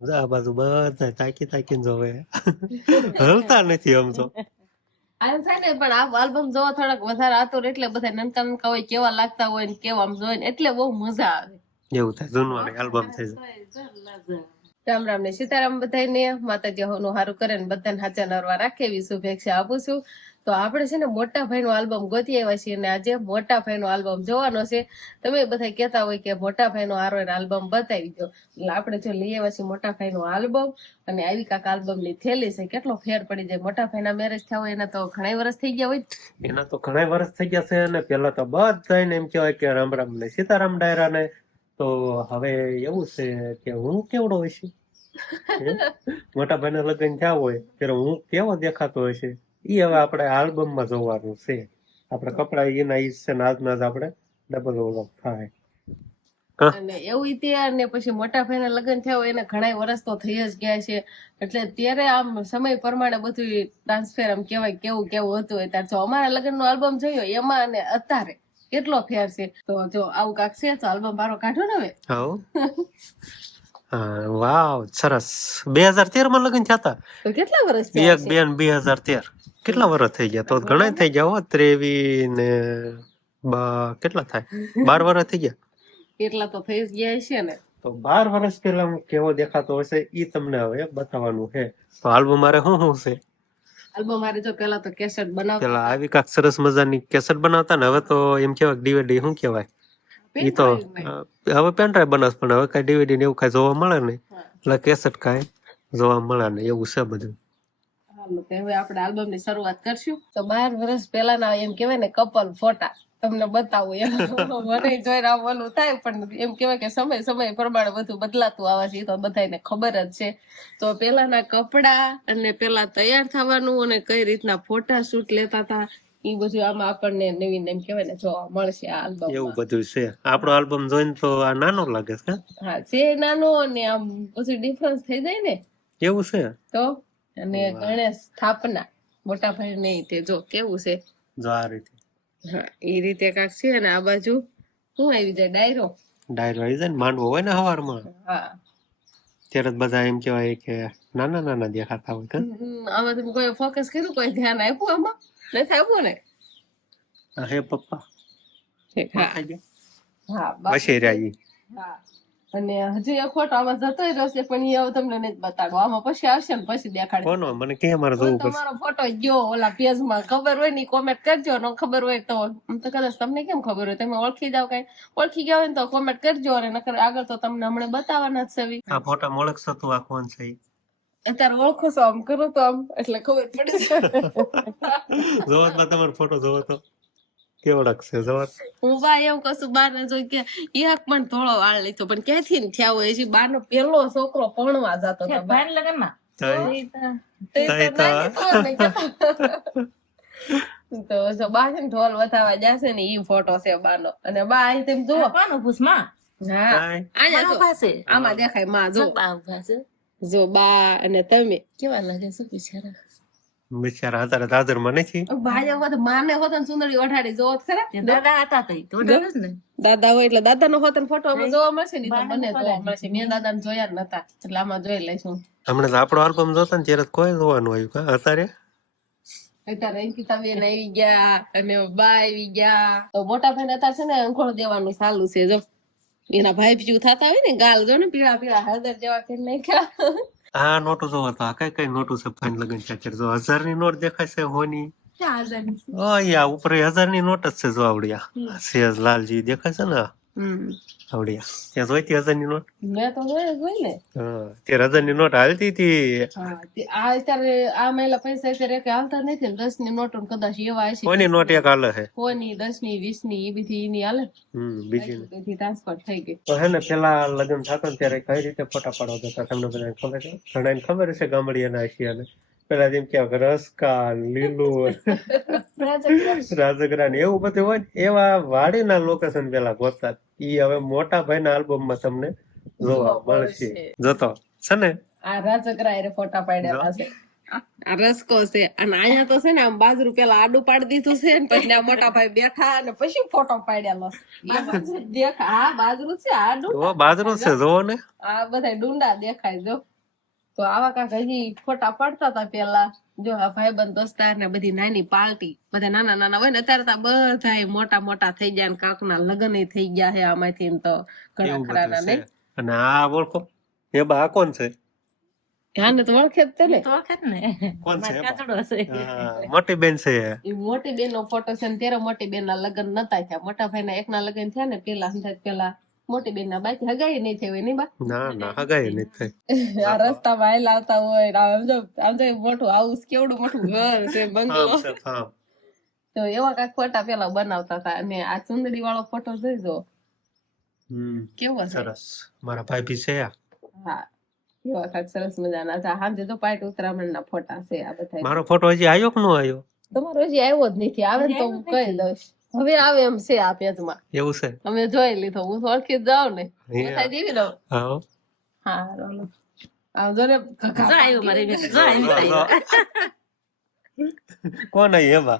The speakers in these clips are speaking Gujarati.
આ બાજુ બધા તાકી તાકીને જોવે. હલતા નથી આમ તો. આમ થાય ને પણ આ આલ્બમ જોવા થોડાક વધારે આતુર એટલે બધા નનકા નનકા હોય કેવા લાગતા હોય ને કેવા આમ જોઈને એટલે બહુ મજા આવે. એવું થાય જૂનવાણી આલ્બમ થઈ જાય. રામ રામ ને સીતારામ બધાને માતાજી હોનું સારું કરે ને બધાને હાચા નરવા રાખે એવી શુભેચ્છા આપું છું. તો આપણે છે ને મોટા ભાઈ નો આલ્બમ ગોતી આવ્યા છીએ અને આજે મોટા ભાઈ નો આલ્બમ જોવાનો છે. તમે બધા કહેતા હોય કે મોટા ભાઈ નો આરો આલ્બમ બતાવી દો એટલે આપણે જો લઈ આવ્યા છીએ મોટા ભાઈ નો આલ્બમ અને આવી કાક આલ્બમ ની થેલી છે. કેટલો ફેર પડી જાય. મોટા ભાઈ ના મેરેજ થયા હોય એના તો ઘણા વર્ષ થઈ ગયા હોય. એના તો ઘણા વર્ષ થઈ ગયા છે અને પેલા તો બધાને એમ કહેવાય કે રામ રામ ને સીતારામ ડાયરા ને. તો હવે એવું છે કે હું કેવડો હોય છે મોટા ભાઈ લગ્ન થયા હોય ત્યારે હું કેવો દેખાતો હોય છે ઈ હવે આપણે આલ્બમ માં જોવાનું છે. આપણે કપડા એના ઈ છે ને આજના જ આપણે ડબલ ઓળખ થાય. અને એવું તે અને પછી મોટા ભાઈ ના લગ્ન થયા હોય એને ઘણા વર્ષ તો થઈ જ ગયા છે એટલે ત્યારે આમ સમય પ્રમાણે બધું ટ્રાન્સફર આમ કેવાય કેવું કેવું હતું હોય ત્યારે જો અમારા લગ્ન નો આલ્બમ જોયો એમાં અને અત્યારે કેટલો ફેર છે. તો જો આવું કાક છે તો આલ્બમ બારો કાઢો ને હવે. વાવ સરસ. 2013 માં લગ્ન થયા હતા. તો કેટલા વર્ષ એક બેન 2013 કેટલા વર્ષ થઈ ગયા? તો ઘણા થઈ ગયા હો. 23 ને કેટલા થાય 12 વર્ષ થઈ ગયા. એટલા તો થઈ જ ગયા છે ને. તો 12 વર્ષ પહેલા હું કેવો દેખાતો હશે ઈ તમને હવે બતાવવાનું છે. તો આલ્બમ મારે શું છે? આલ્બમ મારે જો પેલા તો કેસેટ બનાવતા પેલા આવી કાક સરસ મજાની કેસેટ બનાવતા ને હવે તો એમ કેવાય ડીવીડી શું કેવાય ઈ તો હવે પેનડ્રાઈવ બનાવ પણ હવે કઈ ડીવીડી ને એવું કઈ જોવા મળે નહીં એટલે કેસેટ કઈ જોવા મળે નહીં એવું છે બધું. હવે આપણે આલ્બમ ની શરૂઆત કરશું. તો 12 વર્ષ પહેલાના એમ કેવાય ને કપલ ફોટા તમને બતાવું એમ મને જોઈને આમ ઓલું થાય પણ એમ કેવાય કે સમય પ્રમાણે બધું બદલાતું આવે છે એ તો બધાને ખબર જ છે. તો પેલાના કપડા અને પેલા તૈયાર થવાનું અને કઈ રીતના ફોટા શૂટ લેતા હતા એ બધું આમાં આપણને નવીન એમ કેવાય ને જોવા મળશે આ આલ્બમ. એવું બધું છે. આપણો આલ્બમ જોઈને તો આ નાનો લાગે છે. હા છે નાનો અને આમ પછી ડિફરન્સ થઈ જાય ને એવું છે. તો અને ગણેશ સ્થાપના મોટા ભાઈ નહીં તે જો કેવું છે. જો આ રીતે હા એ રીતે કાક છે ને આ બાજુ શું આવી જાય ડાયરો આવી જાય ને માંડવો હોય ને હવારમાં. હા ત્યારે બધા એમ કેવાય કે નાના નાના દેખાતા હોય. આમાં તમે કોઈ ફોકસ કર્યું કોઈ ધ્યાન આપ્યું આમાં નથી આપ્યું ને. હે પપ્પા હા પછી રહ્યા. હા અને હજી એક ફોટો આમાં જતો રહેશે પણ એ હવે તમને નથી બતાડો. આમાં પછી આવશે ને પછી દેખાડે. કોનો મને કે મારે જોવું પડશે. તમારો ફોટો ગયો ઓલા પેજ માં ખબર હોય ને કોમેન્ટ કરજો. ન ખબર હોય તો કદાચ તમને કેમ ખબર હોય તમે ઓળખી જાવ કઈ ઓળખી ગયા હોય ને તો કોમેન્ટ કરજો અને નકર આગળ તો તમને હમણાં બતાવવાના જ છે. આ ફોટા ઓળખશો તો આ કોણ છે અત્યારે ઓળખો છો આમ કરો તો આમ એટલે ખબર પડી જાય. જોવા તમારો ફોટો જોવો તો કેવો લાગશે જોવા. હું બા એવું કશું બા ને જોઈ કે એક પણ ધોળો વાળ લીધો પણ ક્યાંથી ને થયા હોય છે. બા નો પેલો છોકરો ભણવા જતો હતો ભાઈ લગનમાં તો જો બા છે ને ઢોલ વધાવા જશે ને ઈ ફોટો છે બાનો. અને બા અહીં તેમ જુઓ બાનો ભૂસમાં હા આમાં દેખાય માં જો બા અને તમે કેવા લાગે શું બિચારા બિચારા હતા દાદર મને છે ભાઈ હોત માને હોત ને સુંદરી ઓઢાડી જોવો ખરા દાદા હતા તો ને દાદા હોય એટલે દાદા નો હોત ને ફોટો આમાં જોવા મળશે ને તો મને જોવા મળશે. મેં દાદા ને જોયા જ નતા એટલે આમાં જોઈ લઈશું. હમણાં આપણો આલ્બમ જોતા ને ત્યારે કોઈ જોવાનું આવ્યું કા અત્યારે અંકિતા બેન આવી ગયા અને બા આવી ગયા. તો મોટા ભાઈ અત્યારે છે ને અંખોળ દેવાનું ચાલુ છે. જો એના ભાઈ પીવું થતા હોય ને ગાલ જો ને પીળા પીળા હળદર જેવા કરી નાખ્યા. હા નોટો જોવો તો કઈ કઈ નોટો છે ફાઈન લગન છે. જો 1000 ની નોટ દેખાય છે હોની ઉપર 1000 ની નોટ જ છે. જો આવડિયા સેજ લાલજી દેખાય છે ને આવડિયા ત્યાં જોઈતી 1000 ની નોટ મેં તો જોઈ ને. હા 13000 ની નોટ હાલતી હતી. આ અત્યારે આ મહિલા પૈસા અત્યારે કે હાલતા નથી. 10 ની નોટ કદાચ એવા હશે. કોની નોટ એક હાલે છે કોની 10 ની 20 ની એ બધી એની હાલે. બીજી ટ્રાન્સફર થઈ ગઈ. તો હે ને પેલા લગ્ન થતા ત્યારે કઈ રીતે ફોટા પાડવા જતા તમને બધાને ખબર છે? ઘણાને ખબર છે ગામડિયાના આશિયાને. પેલા જેમ કે રસકા લીલું રાજગરા ને એવું બધું હોય એવા વાડીના લોકેશન પેલા ગોતતા. ઈ હવે મોટા ભાઈ ના આલ્બમ માં તમને જોવા મળશે. જતો છે ને આ રાજગરા એ ફોટા પાડ્યા છે. આ રસકો છે અને અહીંયા તો છે ને આમ બાજરું પેલા આડું પાડી દીધું છે ને પછી આ મોટા ભાઈ બેઠા અને પછી ફોટો પાડ્યા દેખા. હા બાજરું છે આડું બાજરું છે જોવો ને આ બધા ડુંડા દેખાય જો તો આવા કાંક હજી ફોટા પાડતા હતા પેલા. જો આ ભાઈબંધ દોસ્તાર ને બધી નાની પાર્ટી, બધા નાના નાના હોય ને, અત્યારે તો બધા મોટા મોટા થઈ ગયા ને કાકના લગ્ન થઈ ગયા છે આમાંથી તો ઘણા એવું ખરાના બધું નહીં. છે. અને આ ઓળખો એ બા આ કોણ છે? આને તો ઓળખે જ તે ને. કોણ છે એ બા? હા, મોટી બેન છે. ઈ મોટી બેન નો ફોટો છે ને ત્યારે મોટી બેન ના લગ્ન નતા થયા. મોટા ભાઈ ના એક ના લગ્ન થયા ને પેલા મોટી બેન ના બાકી હગાઈ નહીં થઈ હોય નહીં બા. ના ના હગાઈ નથી થઈ. આ રસ્તામાં હાલ આવતા હોય ને આમ જો મોટું હાઉસ, કેવડું મોટું ઘર છે, બંગલો. ફાર્મ છે, ફાર્મ. તો એવા કાંઈક ફોટા પેલા બનાવતા હતા. અને આ સુંદરી વાળો ફોટો જોઈ દો કેવો છે. સરસ. મારા ભાઈ ભી છે આ. હા, એવા કાંઈક સરસ મજાના છે. હાંજે તો પાટ ઉત્તરાયણ ના ફોટા છે આ બધા. મારો ફોટો હજી આવ્યો કે નો આવ્યો? તમારો હજી આવ્યો જ નથી. આવે ને તો હું કહી દઈશ. હવે આવે એમ છે આ પેજમાં. એવું છે? અમે જોઈ લીધો. હું તો ઓળખી જ જાઉં ને. હા. દેવી દઉં. હા. હા રોલો. આમ જો ને કોણ આઈ એવા?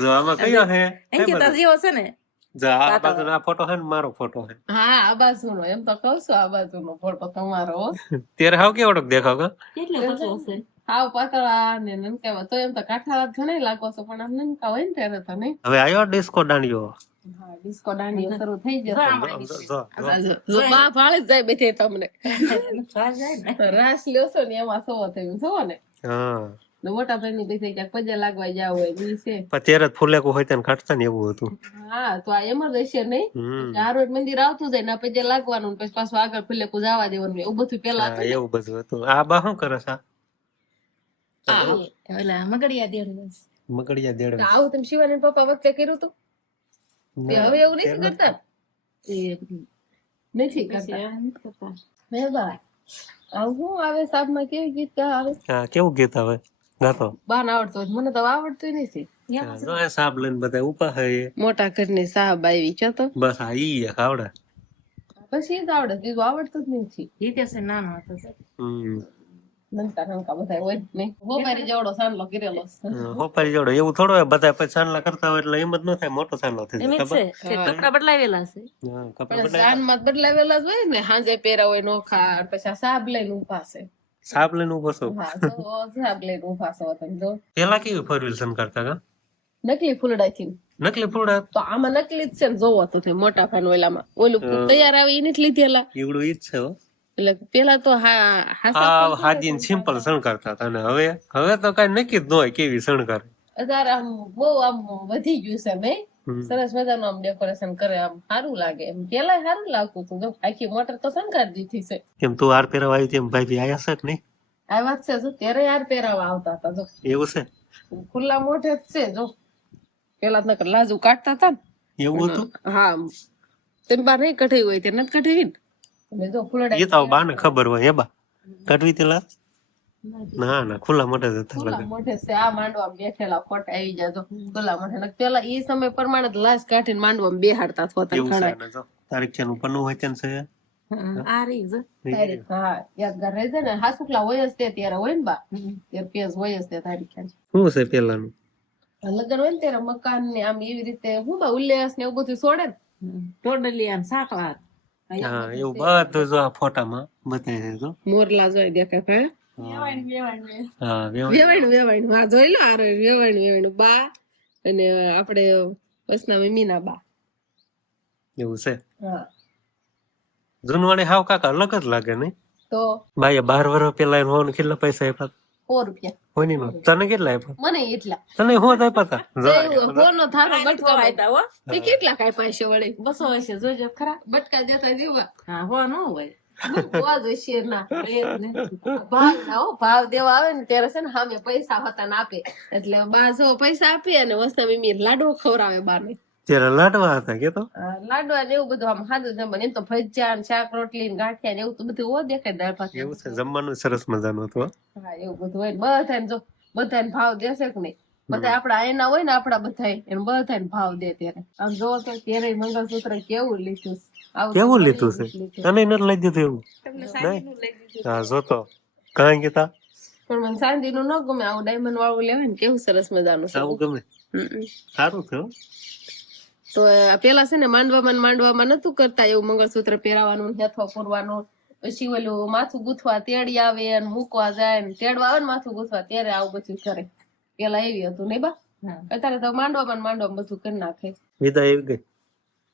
જો આમાં કયો છે? જો આ બાજુ આ ફોટો છે ને મારો ફોટો છે. હા આ બાજુનો. એમ તો કહું છું આ બાજુનો ફોટો તમારો. ત્યારે હાવ કેવડોક દેખાવ કા? હાવ પાતળા ને નનકા. તો એમ તો કાઠાવાડ ઘણા લાગો છો પણ આમ નનકા હોય ને ત્યારે તો નહીં. હવે આવ્યો ડિસ્કો દાંડિયો. હા ડિસ્કો દાંડિયો શરૂ થઈ જશે. જો બા ભાળે જ જાય બેઠે તમને. રાસ લ્યો છો ને એમાં સવો થયું છો ને. હા. મોટા ભાઈ ની બેઠે ક્યાંક પગે લાગવા જાવ હોય ઈ છે. પણ ત્યારે જ ફૂલેકું હોય તેને કાઢતા ને એવું હતું. હા તો આ એમ જ હશે નહીં. આ રોજ મંદિર આવતું જાય ને પગે લાગવાનું ને પછી પાછું આગળ ફૂલેકું જવા દેવાનું એવું બધું પેલા હતું. એવું બધું હતું. આ બા શું કરે છે? મગડિયા દેડવે. મગડિયા દેડવે. આવું તમે શિવાની પપ્પા વખતે કર્યું હતું? હવે એવું નથી કરતા. નથી કરતા. હે બા આવું શું આવે સાબમાં કેવી ગીત આવે? હા કેવું ગીત આવે? ગાતો. બાન આવડતો હોય. મને તો આવડતું નથી. જો આ સાબ લઈને બધા ઉપા છે. મોટા ઘરની સાહેબ આવી છો તો બસ આ ઈ એક આવડે. પછી જ આવડે. બીજું આવડતું જ નથી. નનકા નનકા બધા હોય જ નહીં. હોપારી જેવડો સાંડલો કરેલો છે. હોપારી જોડો એવું થોડો હોય. બધા પછી સાંડલા કરતા હોય એટલે એમ જ ન થાય. મોટો સાંડલો થઈ જાય. ખબર? કપડા બદલાવેલા છે. હા, કપડાં પણ સાંજમાં જ બદલાવેલા જ હોય ને. હાંજે પહેરા હોય નોખા. પછી આ સાબ લઈને ઉભા છે. સાબ લઈને ઉભો છો. હા તો સાબ લઈને ઉભા છો તમે જો. પેલા કેવી ફોર વ્હીલ કરતા કા? નકલી ફૂલડાથી. નકલી ફૂડા તો આમાં નકલી જ છે ને. જોવો તો મોટા ફાન ઓલામાં ઓલું તૈયાર આવે એ નથી લીધેલા. એવડું ઈ જ છે હો. એટલે પેલા તો હાજી સિમ્પલ શણગારતા હતા ને હવે તો કઈ નક્કી જ ન હોય કેવી શણગાર. અત્યારે આમ બહુ આમ વધી ગયું છે ભાઈ. સરસ મજાનું આમ ડેકોરેશન કરે. આમ સારું લાગે. એમ પેલા સારું લાગતું હતું. જો આખી મોટર તો શણગાર દીધી છે. કેમ તું હાર પહેરવા આવી તેમ ભાઈ આયા છે કે નહીં? આ વાત છે. જો ત્યારે યાર પહેરાવા આવતા હતા. જો એવું છે? ખુલ્લા મોઢે જ છે. જો પેલા નકર લાજુ કાઢતા હતા ને એવું હતું? હા તમે બાર નહીં કઢાઈ હોય તે નથી કઢાવી ને. જો ફૂલડા એ તો બાને ખબર હોય. હે બા કટવી તેલા? ના ના ખુલ્લા મોઢે જ હતા. ખુલ્લા મોઢે છે. આ માંડવામાં બેઠેલા ફોટા આવી જાય. જો ખુલ્લા મોઢે પેલા ઈ સમય પ્રમાણે લાશ કાઢીને માંડવામાં બેહાડતા હતા ઘણા. તારીખ છે નું પન્નું હોય ત્યાં છે. હા યાદગાર રહી જાય ને. હાસુકલા હોય જ તે ત્યારે હોય ને બા. ત્યારે પેજ હોય જ તે તારીખ. શું છે પેલાનું? લગ્ન હોય ને ત્યારે મકાન ને આમ એવી રીતે હું બા ઉલ્લેસ ને એવું બધું છોડે ને. ટોડલિયા સાકવા. હા એવું બધું જો આ ફોટામાં બતાવી દેજો. મોરલા જોઈ દેખાય ભાઈ. હા વેવાણ હા જોઈ લો. આ વેવાણ બા અને આપડે વસના મીના બા. એવું છે? હા જૂનવાણી હાવ કાકા અલગ જ લાગે નહીં? તો ભાઈ 12 વર્ષ પેલા એને હોવાનું કેટલા પૈસા આપ્યા? 4 રૂપિયા. હોની નો તને કેટલા આપ્યા? મને એટલા. તને હું આપ્યા હતા? હોનો થારો બટકા આપ્યા હો. તે કેટલા કાઈ પૈસા વળે? 200 હશે જોજો ખરા. બટકા દેતા જેવા. હા હો ન હોય. ભાવ દેવા આવે ને ત્યારે છે ને સામે પૈસા હતા ને આપે. એટલે બા જો પૈસા આપી અને વસ્તા મીમી લાડવો ખવડાવે બાને. ત્યારે લાડવા હતા કે તો? લાડવા ને એવું બધું આમ સાદું જમવાનું. એમ તો ભજીયા ને શાક રોટલી ને ગાંઠિયા ને એવું તો બધું હો દેખાય દાળ ભાત. એવું છે? જમવાનું સરસ મજાનું હતું. હા એવું બધું હોય. બધાને જો બધાને ભાવ દેશે કે નહીં? બધા આપડા એના હોય ને આપડા બધા એને બધાને ભાવ દે. ત્યારે આમ જોવો તો ત્યારે મંગળસૂત્ર કેવું લીધું. કેવું લીધું છે? તને નથી લઈ દીધું એવું? હા જોતો કઈ ગીતા. પણ મને ચાંદી નું ન ગમે. આવું ડાયમંડ વાળું લેવાય ને કેવું સરસ મજાનું છે. આવું ગમે? સારું થયું. તો પેલા છે ને માંડવામાં નતું કરતા એવું મંગળસૂત્ર પહેરાવાનું હેથો પૂરવાનું. પછી ઓલું માથું ગૂંથવા તેડી આવે અને મૂકવા જાય ને તેડવા આવે ને માથું ગૂંથવા ત્યારે આવું બધું કરે. પેલા એવી હતું નહીં બા? અત્યારે તો માંડવામાં બધું કરી નાખે. વિદાય આવી ગઈ.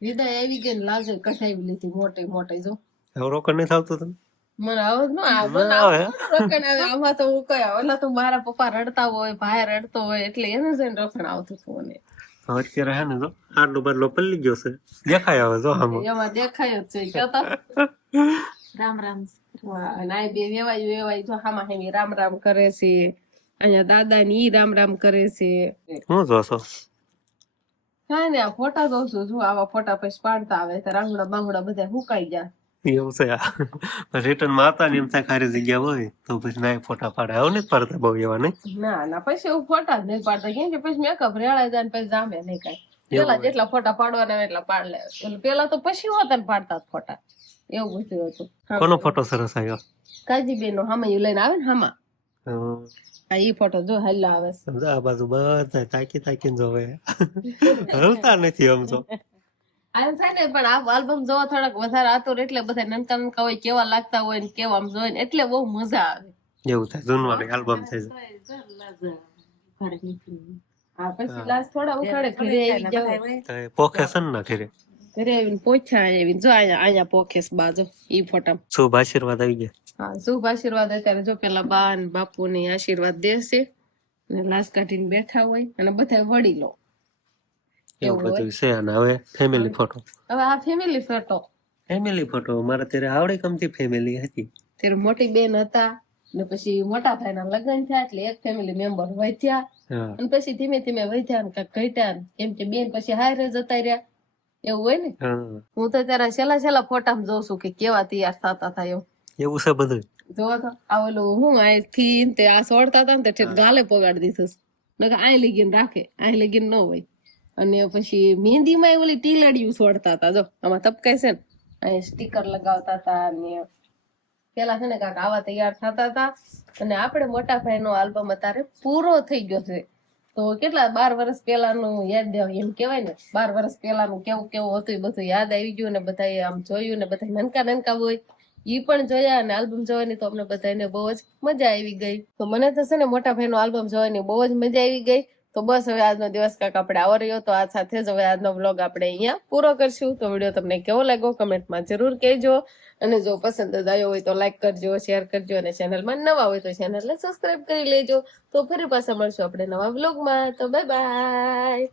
વિદાય આવી ગઈ ને લાજે કઢાવી લીધી મોટી મોટી. જો હવે રોકડ નથી આવતું તને? મને આવો જ ન આવે. આમાં તો હું કયા ઓલા તો મારા પપ્પા રડતા હોય, ભાઈ રડતો હોય એટલે એને જઈને રોકણ આવતું હતું. મને અત્યારે હે ને જો આટલો બાટલો પલ્લી ગયો છે, દેખાય આવે જો આમાં. એમાં દેખાય જ છે કેતા રામ રામ. અને આ બે વેવાય જો હામાં હેમી રામ રામ કરે છે. અહીંયા દાદા ની રામ રામ કરે છે. હું જોશો? કાંઈ ને આ ફોટા જોઉં છું. જો આવા ફોટા પછી પાડતા આવે તો રાંગડા બાંગડા બધા હુકાઈ જાય. એવું છે. રિટર્ન માં આવતા ને એમ થાય ખારી જગ્યા હોય તો પછી ના ફોટા પાડે. આવું નથી પાડતા બહુ એવા નહીં. ના પછી એવું ફોટા જ નહીં પાડતા. કેમ કે પછી મેકઅપ રેળાઈ જાય ને પછી જામે નહીં કાંઈ. પેલા જેટલા ફોટા પાડવાના હોય એટલા પાડ લે. પેલા તો પછી હોતા ને પાડતા ફોટા. એવું બધું હતું. કોનો ફોટો સરસ આવ્યો? કાજીબેન નો હામાં લઈને આવે ને હામાં. આ ઈ ફોટો જો હાલ્લા આવે છે. આ બાજુ બધા તાકીને જોવે. હલતા નથી આમ તો. આમ થાય ને પણ આ આલ્બમ જોવા થોડાક વધારે આતુર એટલે બધા નનકા નનકા હોય કેવા લાગતા હોય ને કેવા આમ જોઈને એટલે બહુ મજા આવે. એવું થાય જૂનવાણી આલ્બમ થઈ જાય. પછી લાસ્ટ થોડા ઉખાડે ઘરે આવી જાવ. પોખે છે ને ઘરે ઘરે આવીને પોછા આવીને જો અહીંયા પોખેસ બાજો ઈ ફોટા. શુભ આશીર્વાદ આવી ગયા. હા શુભ આશીર્વાદ અત્યારે જો પેલા બા ને બાપુ ની આશીર્વાદ દેશે ને લાશ કાઢીને બેઠા હોય અને બધા વડીલો. એવું બધું છે. અને હવે ફેમિલી ફોટો. હવે આ ફેમિલી ફોટો મારા ત્યારે આવડે કમથી ફેમિલી હતી. ત્યારે મોટી બેન હતા ને પછી મોટા ભાઈ ના લગ્ન થયા એટલે એક ફેમિલી મેમ્બર વધ્યા અને પછી ધીમે ધીમે વધ્યા ને કાંઈક ઘટ્યા કેમ કે બેન પછી હારે જતા રહ્યા. એવું હોય ને. હું તો ત્યારે છેલ્લા ફોટામાં જોઉં છું કે કેવા તૈયાર થતા હતા. એવું છે બધું. જોવા તો આ ઓલું હું અહીંથી તે આ સોડતા હતા ને તે ગાલે પગાડી દીધું. નકર આ લગીન રાખે, આ લગીન ન હોય. અને પછી મહેંદીમાં ઓલી ટીલડિયું સોડતા હતા. જો આમાં તપકાય છે ને અહીં સ્ટીકર લગાવતા હતા ને પેલા છે ને કાંક આવા તૈયાર થતા હતા. અને આપણે મોટા ભાઈ નો આલ્બમ અત્યારે પૂરો થઈ ગયો છે. તો કેટલા 12 વર્ષ પહેલાનું યાદ એમ કેવાય ને 12 વર્ષ પહેલાનું કેવું હતું એ બધું યાદ આવી ગયું ને બધા આમ જોયું ને બધા નનકા હોય ઈ પણ જોયા અને આલ્બમ જોવાની તો અમને બધાને બહુ જ મજા આવી ગઈ. તો મને તો છે ને મોટા ભાઈ નો આલ્બમ જોવાની બહુ જ મજા આવી ગઈ. તો બસ હવે આજનો દિવસ કાંક આપણે આવો રહ્યો. તો આ સાથે જ હવે આજનો વ્લોગ આપણે અહીંયા પૂરો કરશું. તો વિડીયો તમને કેવો લાગ્યો કમેન્ટમાં જરૂર કહેજો. અને જો પસંદ જ આવ્યો હોય તો લાઈક કરજો, શેર કરજો અને ચેનલમાં નવા હોય તો ચેનલને સબસ્ક્રાઇબ કરી લેજો. તો ફરી પાછા મળશું આપણે નવા વ્લોગમાં. તો બાય બાય.